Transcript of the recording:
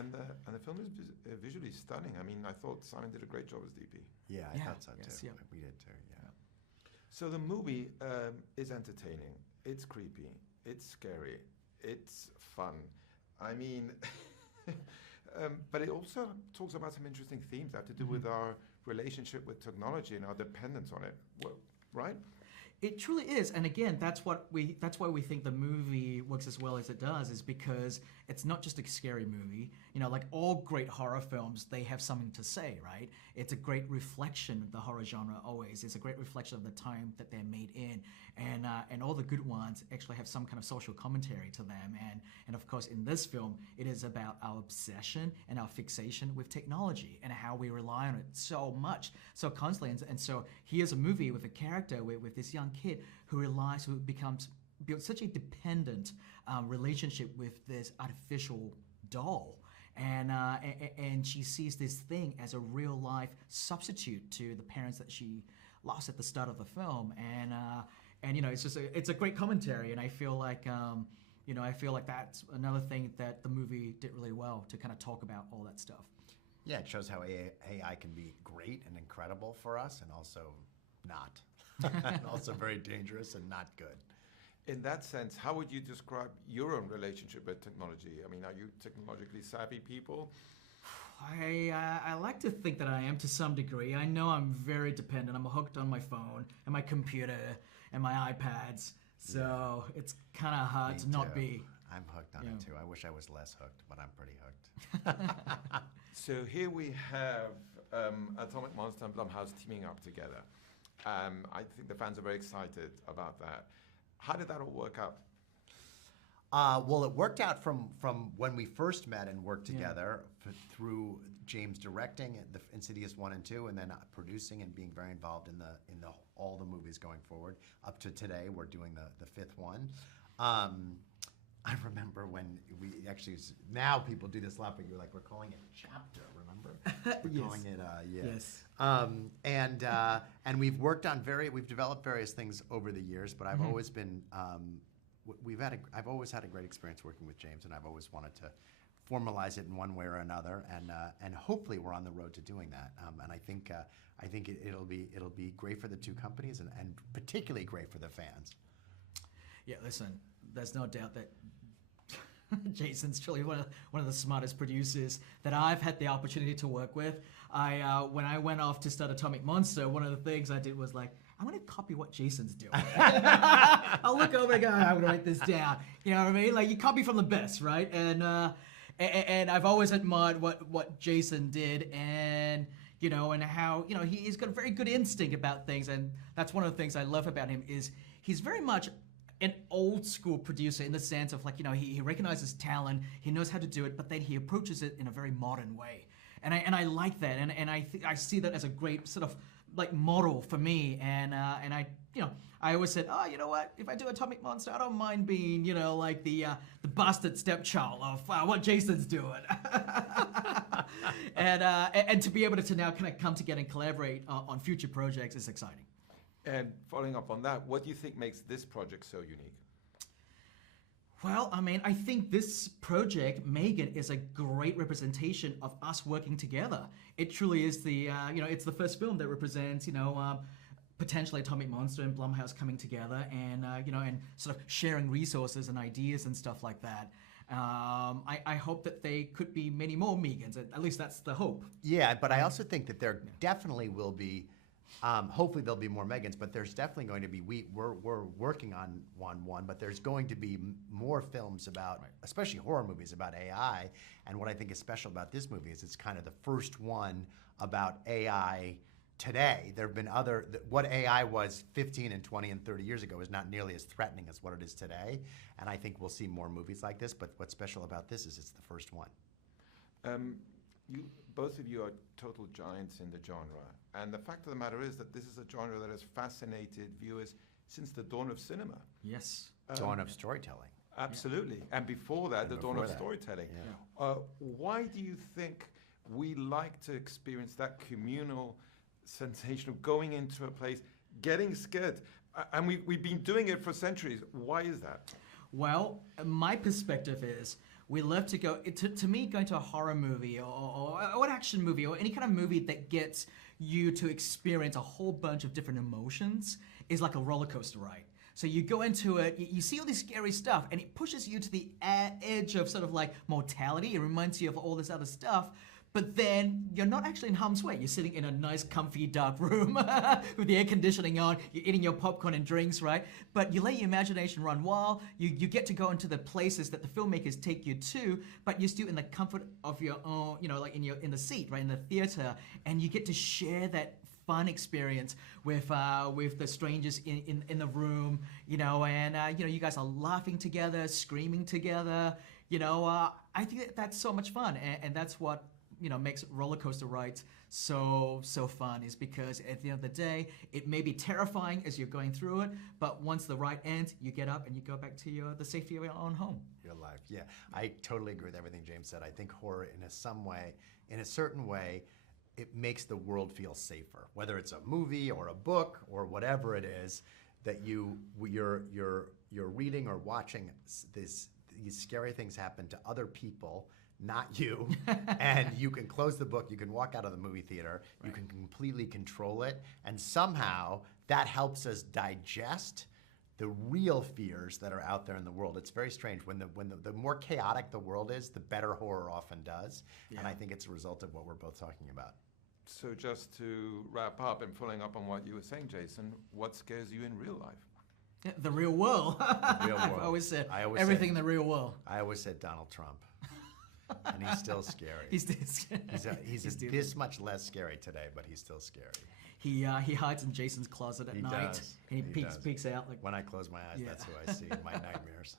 And the film is visually stunning. I mean, I thought Simon did a great job as DP. Yeah, I thought so too. Yeah. We did too. Yeah. So the movie is entertaining. It's creepy. It's scary. It's fun. I mean, but it also talks about some interesting themes that have to do with our relationship with technology and our dependence on it. Well, right? It truly is, and again, that's why we think the movie works as well as it does, is because it's not just a scary movie. You know, like all great horror films, they have something to say, right? It's a great reflection of the horror genre always. It's a great reflection of the time that they're made in, and all the good ones actually have some kind of social commentary to them. And of course, in this film, it is about our obsession and our fixation with technology and how we rely on it so much, so constantly. And so here's a movie with a character with this young kid who becomes such a dependent relationship with this artificial doll, and she sees this thing as a real life substitute to the parents that she lost at the start of the film, and you know, it's a great commentary, and I feel like that's another thing that the movie did really well to kind of talk about all that stuff. Yeah, it shows how AI can be great and incredible for us, and also not. And also very dangerous and not good. In that sense, how would you describe your own relationship with technology? I mean, are you technologically savvy people? I like to think that I am to some degree. I know I'm very dependent. I'm hooked on my phone and my computer and my iPads, so it's kind of hard to not be. I'm hooked on it too. I wish I was less hooked, but I'm pretty hooked. So here we have Atomic Monster and Blumhouse teaming up together. I think the fans are very excited about that. How did that all work out? Well, it worked out from when we first met and worked together through James directing the Insidious 1 and 2, and then producing and being very involved in all the movies going forward. Up to today, we're doing the fifth one. I remember when we actually, now people do this a lot, but you're like, we're calling it chapter, remember? We're calling it, Yes. And we've worked on we've developed various things over the years, but I've always been, I've always had a great experience working with James, and I've always wanted to formalize it in one way or another, and hopefully we're on the road to doing that. And I think it'll be great for the two companies, and particularly great for the fans. Yeah, listen, there's no doubt that Jason's truly one of the smartest producers that I've had the opportunity to work with. When I went off to start Atomic Monster, one of the things I did was like, I'm going to copy what Jason's doing. I'll look over and go, I'm going to write this down. You know what I mean? Like, you copy from the best, right? And I've always admired what Jason did, and you know, and how, you know, he's got a very good instinct about things, and that's one of the things I love about him is he's very much an old school producer in the sense of, like, you know, he recognizes talent, he knows how to do it, but then he approaches it in a very modern way. And I like that, and I see that as a great sort of like model for me, and I, you know, I always said, oh, you know what, if I do Atomic Monster, I don't mind being, you know, like the bastard stepchild of what Jason's doing. And to be able to now kind of come together and collaborate on future projects is exciting. And following up on that, what do you think makes this project so unique? Well, I mean, I think this project, M3GAN, is a great representation of us working together. It truly is the, you know, it's the first film that represents, you know, potentially Atomic Monster and Blumhouse coming together, and you know, and sort of sharing resources and ideas and stuff like that. I hope that they could be many more M3GANs. At least that's the hope. Yeah, but I also think that there definitely will be. Hopefully there'll be more M3GANs, but there's definitely going to be, we're working on one, but there's going to be more films about, especially horror movies about AI. And what I think is special about this movie is it's kind of the first one about AI today. There have been what AI was 15 and 20 and 30 years ago is not nearly as threatening as what it is today. And I think we'll see more movies like this, but what's special about this is it's the first one. Both of you are total giants in the genre. And the fact of the matter is that this is a genre that has fascinated viewers since the dawn of cinema. Yes. Dawn of storytelling. Absolutely. Yeah. And before that, the dawn of storytelling. Yeah. Why do you think we like to experience that communal sensation of going into a place, getting scared? And we've been doing it for centuries. Why is that? Well, my perspective is, we love to go. To me, going to a horror movie or an action movie or any kind of movie that gets you to experience a whole bunch of different emotions is like a roller coaster ride. So you go into it, you see all this scary stuff, and it pushes you to the edge of sort of like mortality. It reminds you of all this other stuff. But then you're not actually in harm's way. You're sitting in a nice, comfy, dark room with the air conditioning on. You're eating your popcorn and drinks, right? But you let your imagination run wild. You get to go into the places that the filmmakers take you to, but you're still in the comfort of your own, like in the seat, right, in the theater, and you get to share that fun experience with the strangers in the room, and you guys are laughing together, screaming together. I think that's so much fun, and that's what makes roller coaster rides so fun, is because at the end of the day, it may be terrifying as you're going through it, but once the ride ends, you get up and you go back to the safety of your own home. Your life, yeah. I totally agree with everything James said. I think horror, in a certain way, it makes the world feel safer. Whether it's a movie or a book or whatever it is that you're reading or watching, these scary things happen to other people, not you, and you can close the book, you can walk out of the movie theater, right. You can completely control it, and somehow that helps us digest the real fears that are out there in the world. It's very strange. When the more chaotic the world is, the better horror often does, and I think it's a result of what we're both talking about. So just to wrap up and following up on what you were saying, Jason, what scares you in real life? Yeah, the real world. The real world. I've always said everything in the real world. I always said Donald Trump. And he's still scary. He's still scary. He's this much less scary today, but he's still scary. He hides in Jason's closet at night. Does. And he peeks out. Like, when I close my eyes, that's who I see in my nightmares.